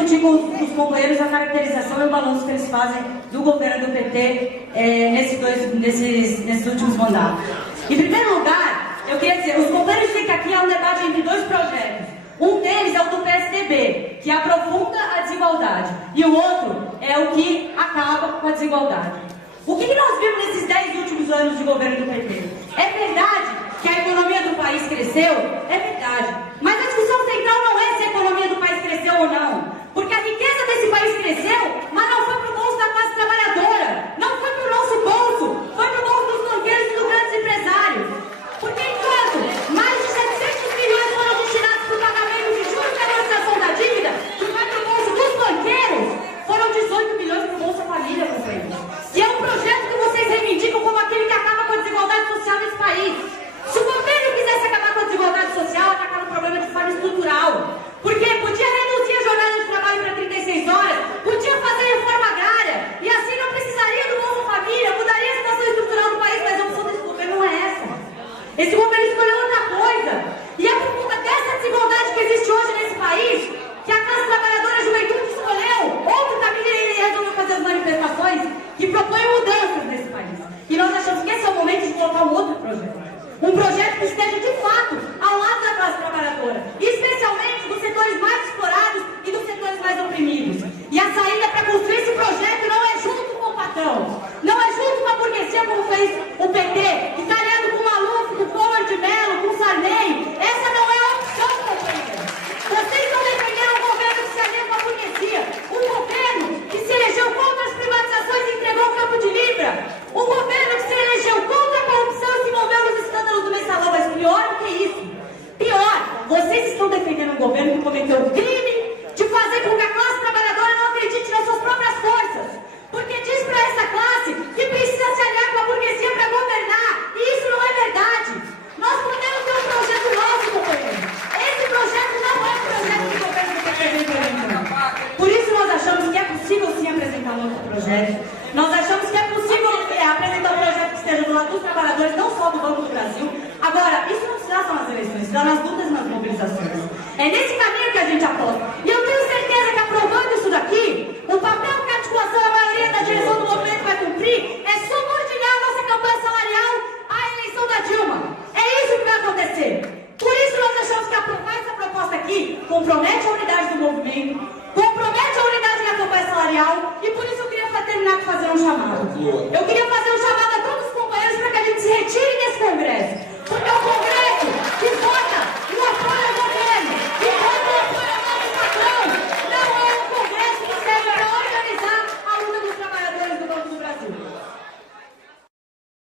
discutir com os companheiros a caracterização e o balanço que eles fazem do governo do PT nesses últimos mandatos. Em primeiro lugar, eu queria dizer, os companheiros dizem que aqui há um debate entre dois projetos. Um deles é o do PSDB, que aprofunda a desigualdade, e o outro é o que acaba com a desigualdade. O que nós vimos nesses 10 últimos anos de governo do PT? É verdade que a economia do país cresceu? É verdade. Mas a discussão central não é se a economia do país cresceu ou não. Porque a riqueza desse país cresceu, mas não foi para o bolso da classe trabalhadora. Não foi para o nosso bolso. Foi para o bolso dos banqueiros e dos grandes empresários. Porque enquanto mais de 700 milhões foram destinados para o pagamento de juros da negociação da dívida, que vai para o bolso dos banqueiros, foram 18 milhões para o Bolsa Família, companheiro. E é um projeto que vocês reivindicam como aquele que acaba com a desigualdade social nesse país. Se o governo quisesse acabar com a desigualdade social, atacar o problema de forma estrutural. Porque podia reduzir a jornada de trabalho para 36 horas, podia fazer reforma agrária, e assim não precisaria do Bolsa Família, mudaria a situação estrutural do país, mas a opção desse governo não é essa. Esse governo escolheu outra coisa. E é por conta dessa desigualdade que existe hoje nesse país, que a classe trabalhadora, a juventude escolheu outro caminho e resolveu fazer as manifestações que propõem mudanças nesse país. E nós achamos que esse é o momento de colocar um outro projeto. Um projeto que esteja, de fato, ao lado da classe trabalhadora, especialmente dos setores mais explorados e dos setores mais oprimidos. E a saída para construir esse projeto não é junto com o patrão, não é junto com a burguesia como fez o PT, que está aliado com o Maluf, com o Collor de Mello, com o Sarney. Essa não é a opção, companheiro. Vocês não defenderam um governo que se alia com a burguesia, um governo que se elegeu contra as privatizações e entregou o campo de Libra, um governo que se elegeu contra a corrupção e se envolveu nos escândalos do Mensalão. Mas pior do que isso, pior, vocês estão defendendo um governo que cometeu o crime de fazer com que a classe trabalhadora não acredite nas suas próprias forças, porque diz para essa classe que precisa se aliar com a burguesia para governar, e isso não é verdade. Nós podemos ter um projeto nosso, companheiro. Esse projeto não é o projeto que o governo está apresentando. Por isso nós achamos que é possível sim apresentar um outro projeto. Nós achamos que é possível apresentar um projeto que esteja do lado dos trabalhadores, não só do Banco do Brasil. Agora, isso não se dá só nas eleições, se dá nas lutas e nas mobilizações. É nesse caminho que a gente aposta.